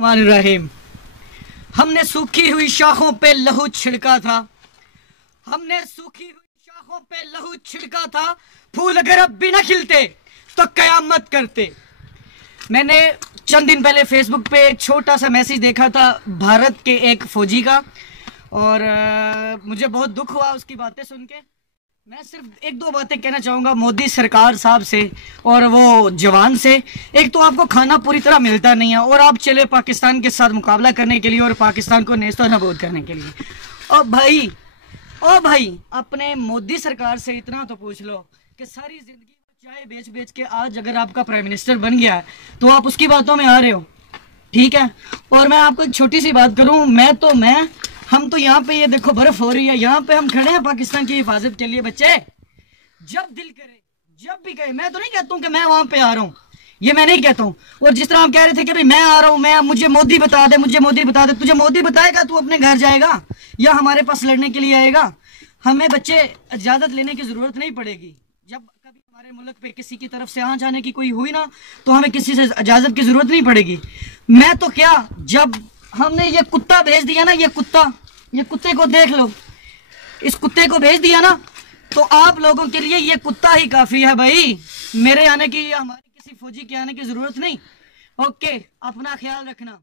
रहीम। हमने सूखी हुई शाखों पे लहू छिड़का था, हमने सूखी हुई शाखों पे लहू छिड़का था। फूल अगर अब भी न खिलते तो कयामत करते। मैंने चंद दिन पहले फेसबुक पे एक छोटा सा मैसेज देखा था भारत के एक फौजी का, और मुझे बहुत दुख हुआ उसकी बातें सुन के। मैं सिर्फ एक दो बातें कहना चाहूँगा मोदी सरकार साहब से और वो जवान से। एक तो आपको खाना पूरी तरह मिलता नहीं है और आप चले पाकिस्तान के साथ मुकाबला करने के लिए और पाकिस्तान को नेस्तो नबूद करने के लिए। ओ भाई अपने मोदी सरकार से इतना तो पूछ लो कि सारी जिंदगी चाय बेच बेच के आज अगर आपका प्राइम मिनिस्टर बन गया है तो आप उसकी बातों में आ रहे हो, ठीक है। और मैं आपको एक छोटी सी बात करूं, हम तो यहाँ पे ये देखो बर्फ हो रही है, यहाँ पे हम खड़े हैं पाकिस्तान की हिफाजत के लिए। बच्चे जब दिल करे जब भी कहे, मैं तो नहीं कहता हूँ कि मैं वहां पे आ रहा हूँ, ये मैं नहीं कहता हूँ। और जिस तरह आप कह रहे थे कि भाई मैं आ रहा हूँ, मुझे मोदी बता दे, मुझे मोदी बता दे, तुझे मोदी बताएगा तू अपने घर जाएगा या हमारे पास लड़ने के लिए आएगा? हमें बच्चे इजाजत लेने की जरूरत नहीं पड़ेगी। जब कभी हमारे मुल्क पे किसी की तरफ से आ जाने की कोई हुई ना तो हमें किसी से इजाजत की जरूरत नहीं पड़ेगी। मैं तो क्या, जब हमने ये कुत्ता भेज दिया ना, ये कुत्ते को देख लो, इस कुत्ते को भेज दिया ना तो आप लोगों के लिए ये कुत्ता ही काफी है भाई। मेरे आने की या हमारे किसी फौजी के आने की जरूरत नहीं। ओके, अपना ख्याल रखना।